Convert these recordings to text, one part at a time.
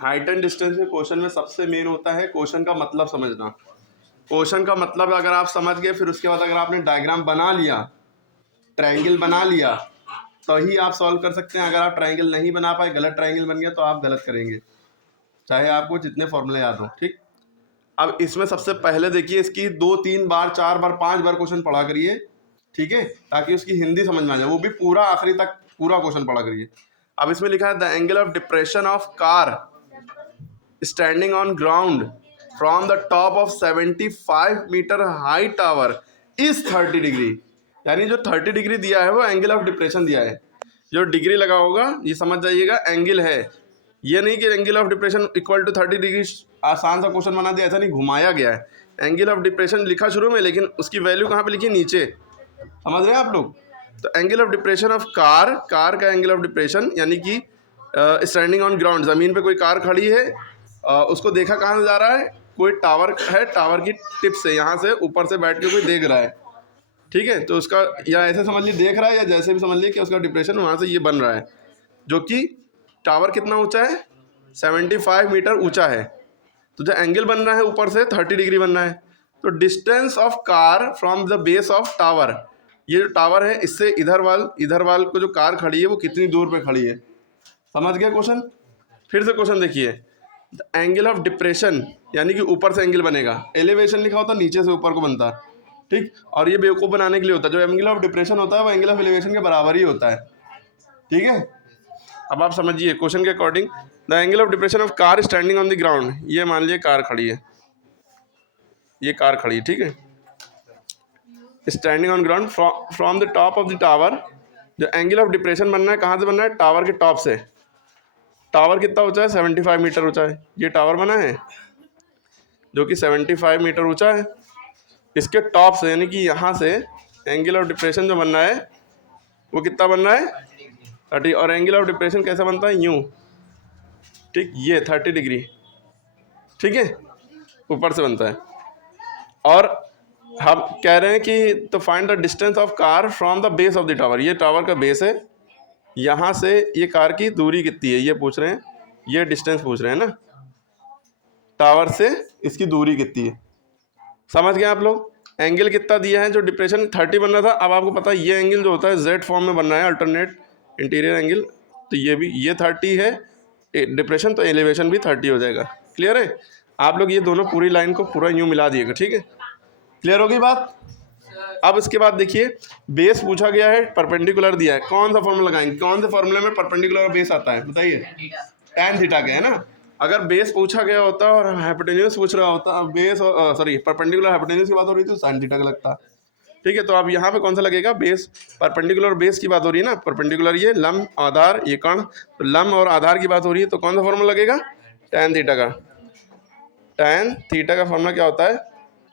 Height and distance के question में सबसे मेन होता है क्वेश्चन का मतलब समझना। क्वेश्चन का मतलब अगर आप समझ गए, फिर उसके बाद अगर आपने डायग्राम बना लिया, ट्रायंगल बना लिया, तो ही आप सॉल्व कर सकते हैं। अगर आप ट्रायंगल नहीं बना पाए, गलत ट्रायंगल बन गया, तो आप गलत करेंगे, चाहे आपको जितने फॉर्मूले याद हो। ठीक, अब इसमें सबसे पहले देखिए, इसकी 2 3 बार 4 बार 5 बार क्वेश्चन पढ़ा करिए, ठीक है, ताकि उसकी हिंदी समझ में आ जाए, वो भी पूरा आखिरी तक पूरा क्वेश्चन पढ़ा करिए। अब इसमें लिखा है the angle of depression of car standing on ground from the top of 75 metre high tower is 30 degree. यानी जो 30 डिग्री दिया है वो एंगल ऑफ डिप्रेशन दिया है। जो डिग्री लगा होगा ये समझ जाइएगा एंगल है, ये नहीं कि angle of depression equal to 30 degree. आसान सा क्वेश्चन बना दिया, ऐसा नहीं, घुमाया गया है। एंगल ऑफ डिप्रेशन लिखा शुरू में, लेकिन उसकी वैल्यू कहाँ पे लिखी, नीचे। समझ रहे हैं आप लोग? तो angle of depression of car का एंगल ऑफ डिप्रेशन यानी कि स्टैंडिंग ऑन ग्राउंड, ज़मीन पे कोई कार खड़ी है, उसको देखा कहाँ से जा रहा है, कोई टावर है, टावर की टिप से, यहाँ से ऊपर से बैठ के कोई देख रहा है, ठीक है। तो उसका या ऐसे समझ लीजिए देख रहा है, या जैसे भी समझ लीजिए कि उसका डिप्रेशन वहाँ से ये बन रहा है, जो कि टावर कितना ऊंचा है, 75 मीटर ऊंचा है। तो जो एंगल बन रहा है ऊपर से 30 डिग्री बन रहा है। तो distance of car from the base of tower, ये जो टावर है इससे इधर वाल को जो कार खड़ी है वो कितनी दूर पे खड़ी है। समझ गया क्वेश्चन? फिर से क्वेश्चन देखिए, द एंगल ऑफ डिप्रेशन यानी कि ऊपर से एंगल बनेगा, एलिवेशन लिखा होता है नीचे से ऊपर को बनता है, ठीक। और ये बेवकूफ़ बनाने के लिए होता है, जो एंगल ऑफ डिप्रेशन होता है वो एंगल ऑफ एलिवेशन के बराबर ही होता है, ठीक है। अब आप समझिए क्वेश्चन के according, the angle of depression of car standing on the ground, ये मान लीजिए कार खड़ी है, ये कार खड़ी है, ठीक है, standing on ground from the top of the tower. जो एंगल ऑफ डिप्रेशन बनना है कहाँ से बनना है, टावर के टॉप से। टावर कितना ऊंचा है, 75 मीटर ऊंचा है। ये टावर बना है जो कि 75 मीटर ऊंचा है, इसके टॉप से यानी कि यहाँ से एंगल ऑफ डिप्रेशन जो बनना है वो कितना बनना है, 30। और एंगल ऑफ डिप्रेशन कैसे बनता है, यूँ, ठीक, ये 30 डिग्री, ठीक है, ऊपर से बनता है। और हम कह रहे हैं कि तो find the distance of car from the base of the tower, ये टावर का बेस है, यहाँ से ये कार की दूरी कितनी है ये पूछ रहे हैं, ये डिस्टेंस पूछ रहे हैं ना, टावर से इसकी दूरी कितनी है। समझ गए आप लोग? एंगल कितना दिया है, जो डिप्रेशन 30 बन रहा था, अब आपको पता है ये एंगल जो होता है जेड फॉर्म में बन रहा है, अल्टरनेट इंटीरियर एंगल, तो ये भी ये 30 है डिप्रेशन, तो एलिवेशन भी 30 हो जाएगा। क्लियर है? आप लोग ये दोनों पूरी लाइन को पूरा यूँ मिला दिएगा, ठीक है। क्लियर होगी बात? अब इसके बाद देखिए, बेस पूछा गया है, परपेंडिकुलर दिया है, कौन सा फॉर्मूला लगाएंगे, कौन से फॉर्मूले में परपेंडिकुलर और बेस आता है बताइए? tan थीटा के, है ना। अगर बेस पूछा गया होता और हाइपोटेन्यूज पूछ रहा होता, बेस और सॉरी परपेंडिकुलर हाइपोटेन्यूज की बात हो रही थी, तो sin थीटा का लगता, ठीक है। तो अब यहाँ पे कौन सा लगेगा, बेस, परपेंडिकुलर बेस की बात हो रही है ना, परपेंडिकुलर ये लंब आधार ये कण, तो लंब और आधार की बात हो रही है, तो कौन सा फॉर्मूला लगेगा, tan थीटा का। tan थीटा का फॉर्मूला क्या होता है,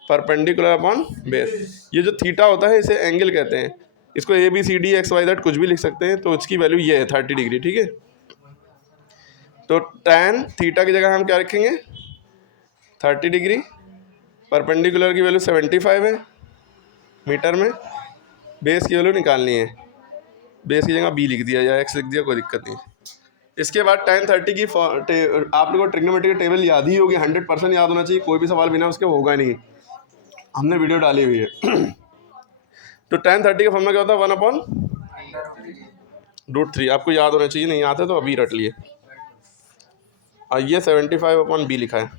परपेंडिकुलर अपॉन बेस। ये जो थीटा होता है इसे एंगल कहते हैं, इसको ABCD XYZ कुछ भी लिख सकते हैं, तो इसकी वैल्यू ये है 30 डिग्री, ठीक है। तो tan थीटा की जगह हम क्या रखेंगे, 30 डिग्री, परपेंडिकुलर की वैल्यू 75 है मीटर में, बेस की वैल्यू निकालनी है, बेस की जगह B लिख दिया या X लिख दिया, कोई दिक्कत नहीं। इसके बाद tan 30 की आप लोगों को ट्रिग्नोमेट्री का टेबल याद ही होगी, 100% याद होना चाहिए, कोई भी सवाल बिना उसके होगा नहीं, हमने वीडियो डाली हुई है। तो tan 30 का फॉर्मूला क्या होता है, 1/√3, आपको याद होना चाहिए, नहीं आता तो अभी रट लिए। और ये 75/B लिखा है,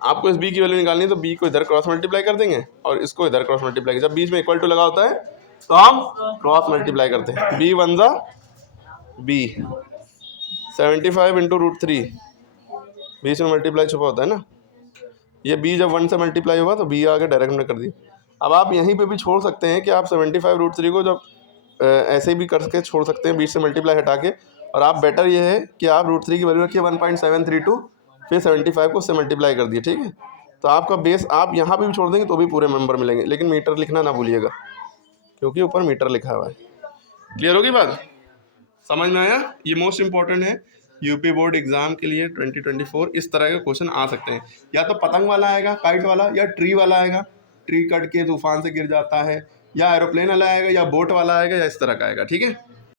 आपको इस B की वैल्यू निकालनी है, तो B को इधर क्रॉस मल्टीप्लाई कर देंगे और इसको इधर क्रॉस मल्टीप्लाई, जब बीच में इक्वल टू लगा होता है तो हम क्रॉस मल्टीप्लाई करते हैं, B 1 × B, 75 × √3, बीच में मल्टीप्लाई छुपा होता है ना, ये B जब 1 से मल्टीप्लाई हुआ तो B आगे डायरेक्ट में कर दिया। अब आप यहीं पे भी छोड़ सकते हैं कि आप 75√3 को जब ऐसे भी करके छोड़ सकते हैं, बीच से मल्टीप्लाई हटा के, और आप बेटर ये है कि आप √3 की वैल्यू रखिए 1.732, फिर 75 को उससे मल्टीप्लाई कर दिए, ठीक है। तो आपका बेस आप यहाँ पे भी छोड़ देंगे तो भी पूरे नंबर मिलेंगे, लेकिन मीटर लिखना ना भूलिएगा, क्योंकि ऊपर मीटर लिखा हुआ है। क्लियर होगी बात? समझ में आया? ये मोस्ट इंपॉर्टेंट है, यूपी बोर्ड एग्जाम के लिए 2024 इस तरह के क्वेश्चन आ सकते हैं, या तो पतंग वाला आएगा, काइट वाला, या ट्री वाला आएगा, ट्री कट के तूफान से गिर जाता है, या एरोप्लेन वाला आएगा, या बोट वाला आएगा, या इस तरह का आएगा, ठीक है।